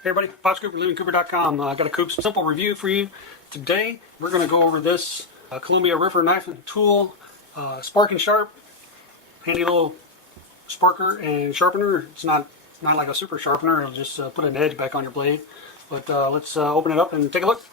Hey everybody, Coop at LivingCooper.com. I got a Coop simple review for you. Today we're going to go over this Columbia River knife and tool, Spark and Sharp. Handy little sparker and sharpener. It's not like a super sharpener, it'll just put an edge back on your blade. But let's open it up and take a look.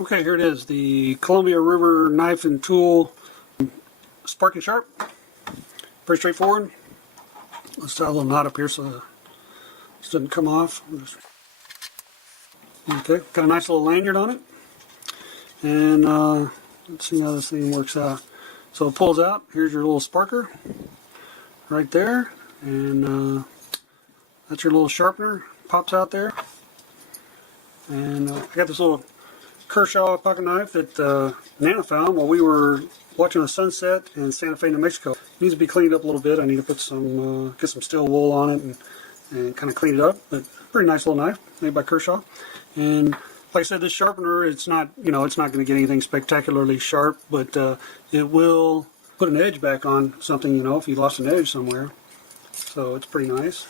Okay, here it is, the Columbia River knife and tool Spark and Sharp. Very straightforward. Let's tie a little knot up here so this doesn't come off. Okay, got a nice little lanyard on it. And let's see how this thing works out. So it pulls out. Here's your little sparker right there. And that's your little sharpener. Pops out there. And I got this little Kershaw pocket knife that Nana found while we were watching the sunset in Santa Fe, New Mexico. It needs to be cleaned up a little bit. I need to put some, get some steel wool on it and kind of clean it up. But pretty nice little knife made by Kershaw. And like I said, this sharpener, it's not, it's not going to get anything spectacularly sharp, but it will put an edge back on something, if you lost an edge somewhere. So it's pretty nice.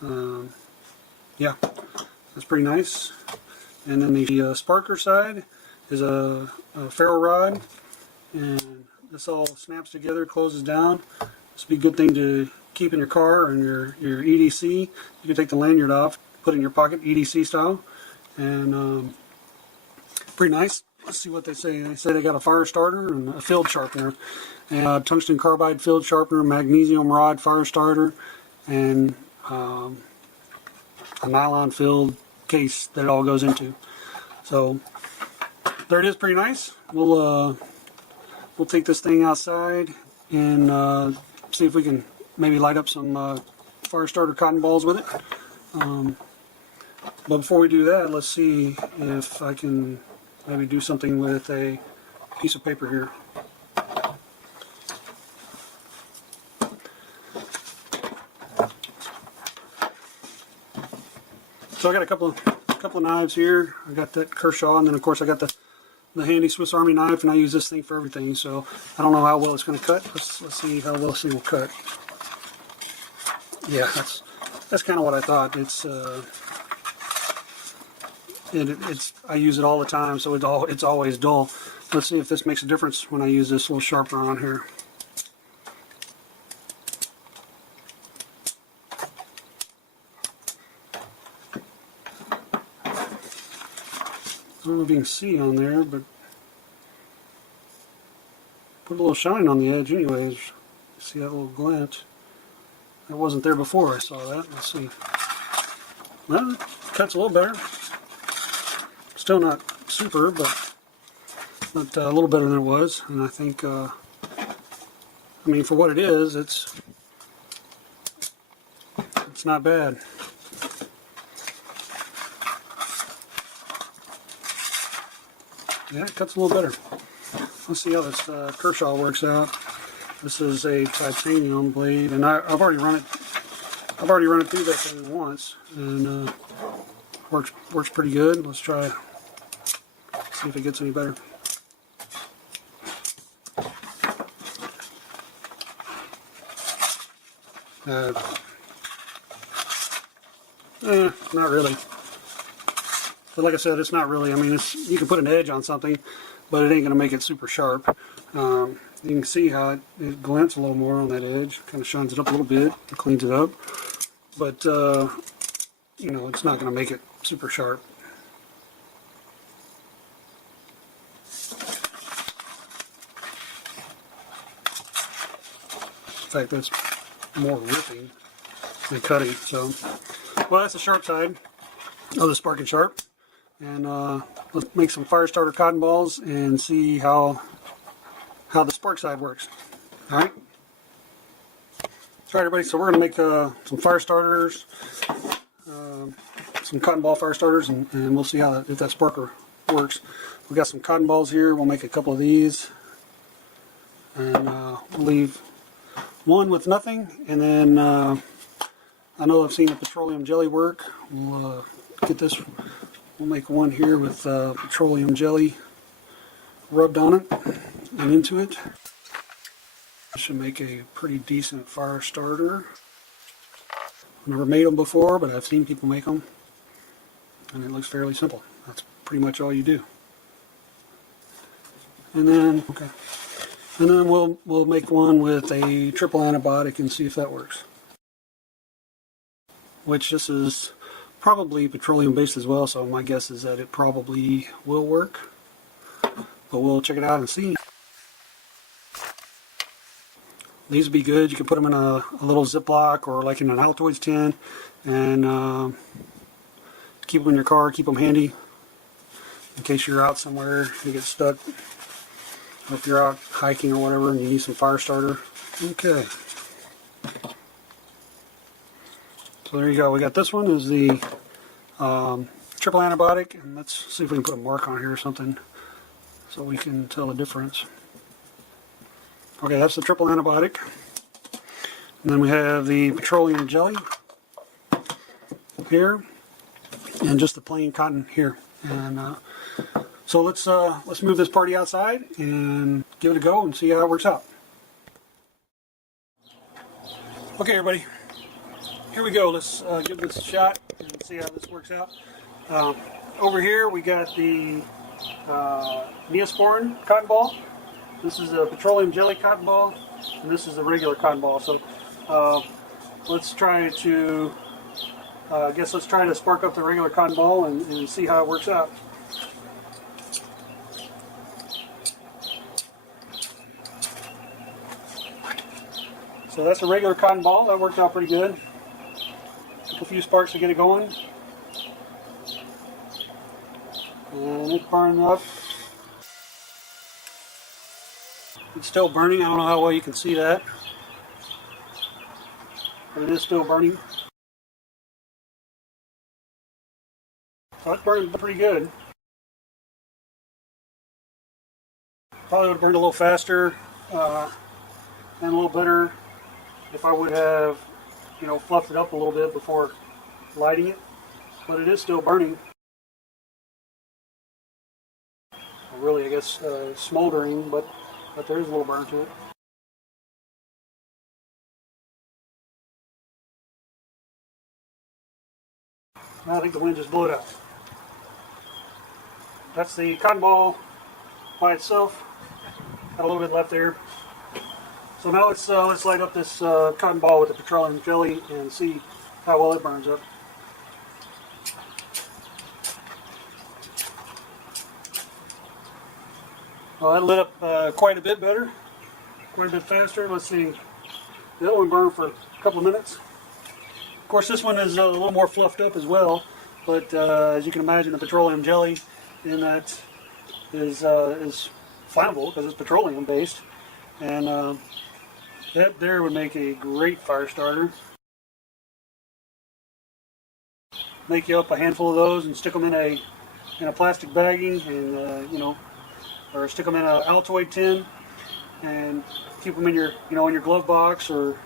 Yeah, that's pretty nice. And then the sparker side is a ferro rod, and this all snaps together, closes down. This would be a good thing to keep in your car and your EDC. You can take the lanyard off, put it in your pocket, EDC style, and pretty nice. Let's see what they say. They say they got a fire starter and a field sharpener, and tungsten carbide field sharpener, magnesium rod fire starter, and a nylon filled case that it all goes into. So there it is, pretty nice. We'll take this thing outside and see if we can maybe light up some fire starter cotton balls with it. But before we do that, let's see if I can maybe do something with a piece of paper here. So I got a couple of knives here. I got that Kershaw, and then of course I got the handy Swiss Army knife, and I use this thing for everything. So I don't know how well it's going to cut. Let's see how well this thing will cut. Yeah, that's kind of what I thought. I use it all the time, so it's always dull. Let's see if this makes a difference when I use this little sharpener on here. I don't know if you can see on there, but put a little shine on the edge anyways. See that little glint? That wasn't there before I saw that. Let's see. Well, it cuts a little better. Still not super, but a little better than it was. And I think, I mean, for what it is, it's not bad. Yeah, it cuts a little better. Let's see how this Kershaw works out. This is a titanium blade, and I've already run it. I've already run it through that thing once, and works pretty good. Let's try. See if it gets any better. Not really. But like I said, it's not really, I mean, you can put an edge on something, but it ain't going to make it super sharp. You can see how it glints a little more on that edge. Kind of shines it up a little bit, cleans it up. But, it's not going to make it super sharp. In fact, that's more ripping than cutting. So, well, that's the sharp side of the Spark and Sharp. And let's make some fire starter cotton balls and see how the spark side works. All right. That's right, everybody. So we're going to make some fire starters, some cotton ball fire starters, and we'll see how if that sparker works. We've got some cotton balls here. We'll make a couple of these, and we'll leave one with nothing. And then I know I've seen the petroleum jelly work. We'll get this We'll make one here with petroleum jelly rubbed on it and into it. This should make a pretty decent fire starter. I've never made them before, but I've seen people make them, and it looks fairly simple. That's pretty much all you do. And then, we'll make one with a triple antibiotic and see if that works. Which this is probably petroleum based as well, so my guess is that it probably will work. But we'll check it out and see. These would be good. You can put them in a little Ziploc or like in an Altoids tin and keep them in your car, keep them handy in case you're out somewhere, you get stuck. Or if you're out hiking or whatever and you need some fire starter. Okay. So there you go. We got this one is the triple antibiotic, and let's see if we can put a mark on here or something so we can tell the difference. Okay, that's the triple antibiotic. And then we have the petroleum jelly here, and just the plain cotton here. And so let's move this party outside and give it a go and see how it works out. Okay, everybody, here we go. Let's give this a shot and see how this works out. Over here we got the Neosporin cotton ball. This is a petroleum jelly cotton ball, and this is a regular cotton ball. So let's try to, let's try to spark up the regular cotton ball and see how it works out. So that's a regular cotton ball. That worked out pretty good. Took a few sparks to get it going. And it burned up. It's still burning. I don't know how well you can see that, but it is still burning. So it's burning pretty good. Probably would have burned a little faster and a little better if I would have, fluffed it up a little bit before lighting it. But it is still burning. Really, I guess smoldering, but there is a little burn to it. I think the wind just blew it out. That's the cotton ball by itself. Got a little bit left there. So now let's light up this cotton ball with the petroleum jelly and see how well it burns up. Well, that lit up quite a bit better, quite a bit faster. Let's see. The other one burned for a couple of minutes. Of course, this one is a little more fluffed up as well, but as you can imagine, the petroleum jelly in that is flammable because it's petroleum based, and that there would make a great fire starter. Make you up a handful of those and stick them in a plastic bagging, and or stick them in an Altoid tin and keep them in your in your glove box or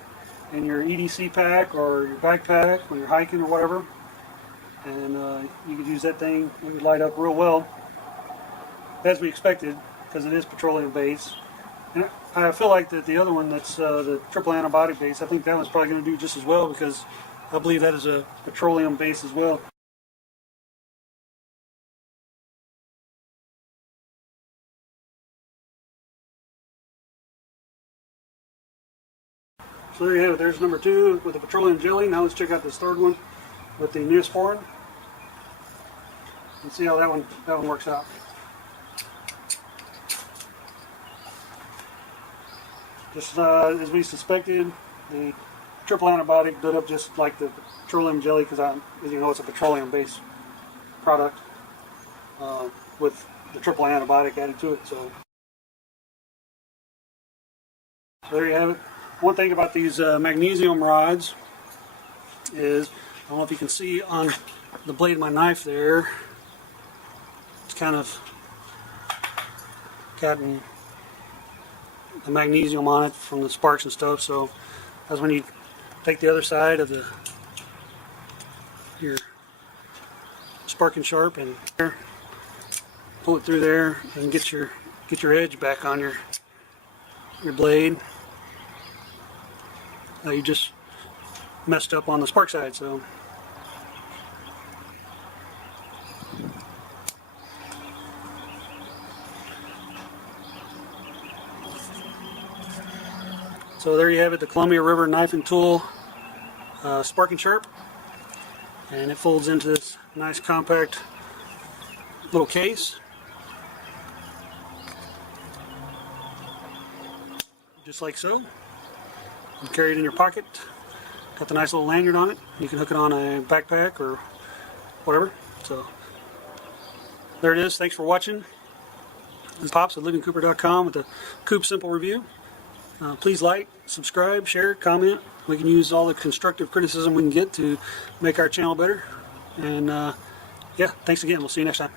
in your EDC pack or your backpack when you're hiking or whatever. And you could use that thing. It would light up real well, as we expected, because it is petroleum based. And I feel like that the other one that's the triple antibiotic base, I think that one's probably going to do just as well because I believe that is a petroleum base as well. So there you have it. There's number 2 with the petroleum jelly. Now let's check out this third one with the Neosporin and see how that one works out. Just as we suspected, the triple antibiotic lit up just like the petroleum jelly because, as you know, it's a petroleum-based product with the triple antibiotic added to it. So there you have it. One thing about these magnesium rods is, I don't know if you can see on the blade of my knife there, it's kind of gotten the magnesium on it from the sparks and stuff, so that's when you take the other side of your Spark and Sharp and pull it through there and get your edge back on your blade. You just messed up on the spark side, so there you have it, the Columbia River knife and tool Spark and Sharp, and it folds into this nice compact little case, just like so. You carry it in your pocket. Got the nice little lanyard on it. You can hook it on a backpack or whatever. So there it is. Thanks for watching. This is Pops at LivingCooper.com with the Coop Simple Review. Please like, subscribe, share, comment. We can use all the constructive criticism we can get to make our channel better. And yeah, thanks again. We'll see you next time.